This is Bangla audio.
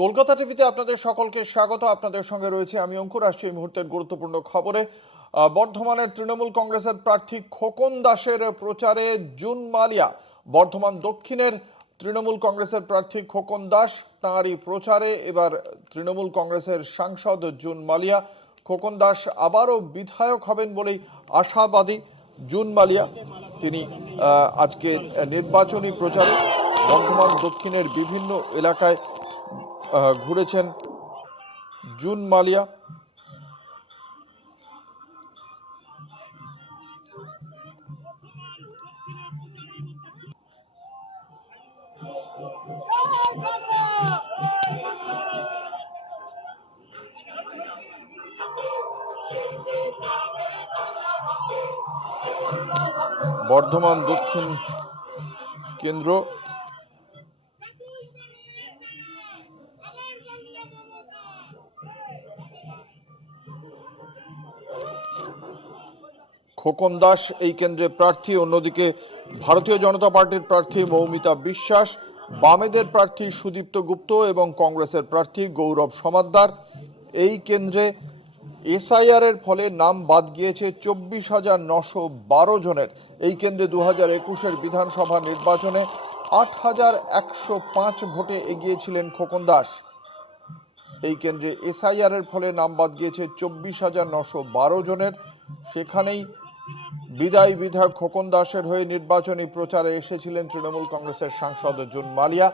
কলকাতা টিভিতে আপনাদের সকলকে স্বাগত। আপনাদের সঙ্গে রয়েছে আমি অঙ্কুর। আসছি এই মুহূর্তের গুরুত্বপূর্ণ খবরে। বর্ধমানের তৃণমূল কংগ্রেসের প্রার্থী খোকন দাসের প্রচারে জুন মালিয়া। বর্ধমান দক্ষিণের তৃণমূল কংগ্রেসের প্রার্থী খোকন দাস, তাঁরই প্রচারে এবার তৃণমূল কংগ্রেসের সাংসদ জুন মালিয়া। খোকন দাস আবারও বিধায়ক হবেন বলেই আশাবাদী জুন মালিয়া। তিনি আজকে নির্বাচনী প্রচারে বর্ধমান দক্ষিণের বিভিন্ন এলাকায় ঘুরেছেন জুন মালিয়া। বর্ধমান দক্ষিণ কেন্দ্র খোকন দাস এই কেন্দ্রে প্রার্থী। অন্যদিকে ভারতীয় জনতা পার্টির প্রার্থী মৌমিতা বিশ্বাস, বামেদের প্রার্থী সুদীপ্ত গুপ্ত এবং কংগ্রেসের প্রার্থী গৌরব সমাদ্দার। এই কেন্দ্রে এসআইআর এর ফলে নাম বাদ গিয়েছে 24,912 জনের। এই কেন্দ্রে 2021-এর বিধানসভা নির্বাচনে 8,105 ভোটে এগিয়েছিলেন খোকন দাস। এই কেন্দ্রে এসআইআর এর ফলে নাম বাদ গিয়েছে 24,912 জনের। সেখানেই বিদায়ী বিধায়ক খোকন দাসের হয়ে নির্বাচনী প্রচারে এসেছিলেন তৃণমূল কংগ্রেসের সাংসদ জুন মালিয়া।